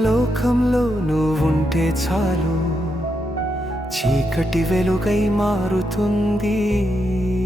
లోకంలో నువ్వుంటే చాలు, చీకటి వెలుగై మారుతుంది. నీ ప్రేమ లోకంలో నువ్వుంటే చాలు, చీకటి వెలుగై మారుతుంది. నీ ప్రేమ లోకంలో నువ్వుంటే చాలు, చీకటి వెలుగై మారుతుంది. నీ ప్రేమ లోకంలో నువ్వుంటే చాలు, చీకటి వెలుగై మారుతుంది. నీ ప్రేమ లోకంలో నువ్వుంటే చాలు, చీకటి వెలుగై మారుతుంది.